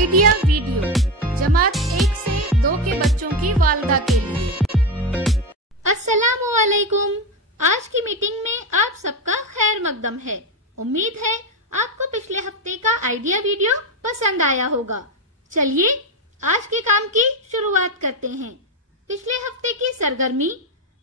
Idea video जमात 1 से 2 के बच्चों की वालदा के लिए। अस्सलामु अलैकुम। आज की मीटिंग में आप सबका खैर मकदम है। उम्मीद है आपको पिछले हफ्ते का आइडिया वीडियो पसंद आया होगा। चलिए आज के काम की शुरुआत करते हैं। पिछले हफ्ते की सरगर्मी,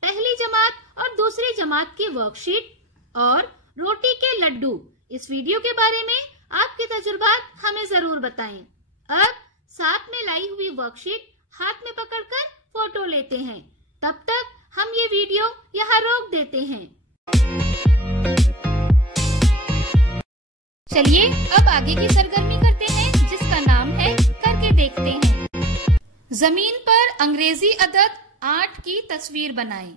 पहली जमात और दूसरी जमात की वर्कशीट और रोटी के लड्डू, इस वीडियो के बारे में आपके तजुर्बात हमें जरूर बताएं। अब साथ में लाई हुई वर्कशीट हाथ में पकड़कर फोटो लेते हैं। तब तक हम ये वीडियो यहाँ रोक देते हैं। चलिए अब आगे की सरगर्मी करते हैं, जिसका नाम है करके देखते हैं। जमीन पर अंग्रेजी अदद 8 की तस्वीर बनाएं।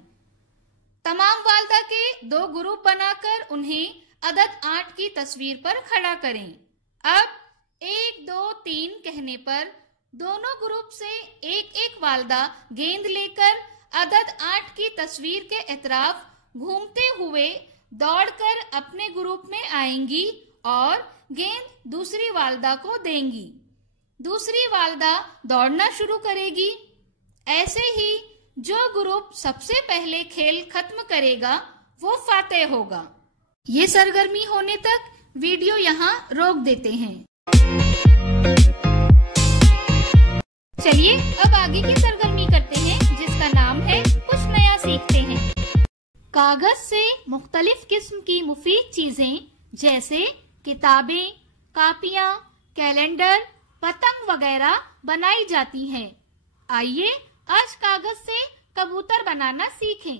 तमाम वालदा के 2 ग्रुप बनाकर उन्हें अदद 8 की तस्वीर पर खड़ा करें। अब 1, 2, 3 कहने पर दोनों ग्रुप से एक वालदा गेंद लेकर अदद 8 की तस्वीर के इतराफ घूमते हुए दौड़कर अपने ग्रुप में आएंगी और गेंद दूसरी वालदा को देंगी। दूसरी वालदा दौड़ना शुरू करेगी। ऐसे ही जो ग्रुप सबसे पहले खेल खत्म करेगा वो फातेह होगा। ये सरगर्मी होने तक वीडियो यहाँ रोक देते हैं। चलिए अब आगे की सरगर्मी करते हैं, जिसका नाम है कुछ नया सीखते हैं। कागज से मुख्तलिफ किस्म की मुफीद चीजें जैसे किताबें, कापियां, कैलेंडर, पतंग वगैरह बनाई जाती हैं। आइए आज कागज से कबूतर बनाना सीखें।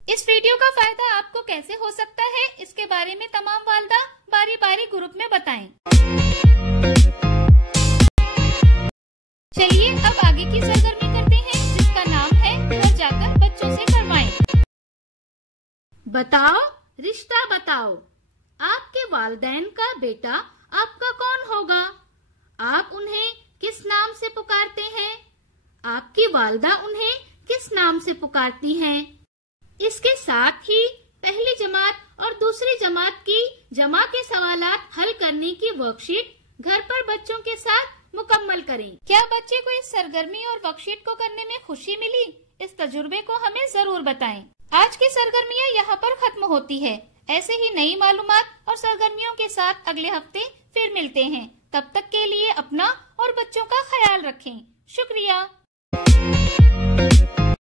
इस वीडियो का फायदा आपको कैसे हो सकता है, इसके बारे में तमाम वालदा बारी बारी ग्रुप में बताएं। चलिए अब आगे की सरगर्मी करते हैं, जिसका नाम है घर जाकर बच्चों से करवाएं। बताओ, रिश्ता बताओ। आपके वालिदैन का बेटा आपका कौन होगा? आप उन्हें किस नाम से पुकारते हैं? आपकी वालदा उन्हें किस नाम से पुकारती हैं? इसके साथ ही पहली जमात और दूसरी जमात की जमा के सवालात हल करने की वर्कशीट घर पर बच्चों के साथ मुकम्मल करें। क्या बच्चे को इस सरगर्मी और वर्कशीट को करने में खुशी मिली? इस तजुर्बे को हमें जरूर बताएं। आज की सरगर्मियाँ यहाँ पर खत्म होती है। ऐसे ही नई मालूमात और सरगर्मियों के साथ अगले हफ्ते फिर मिलते हैं। तब तक के लिए अपना और बच्चों का ख्याल रखें। शुक्रिया।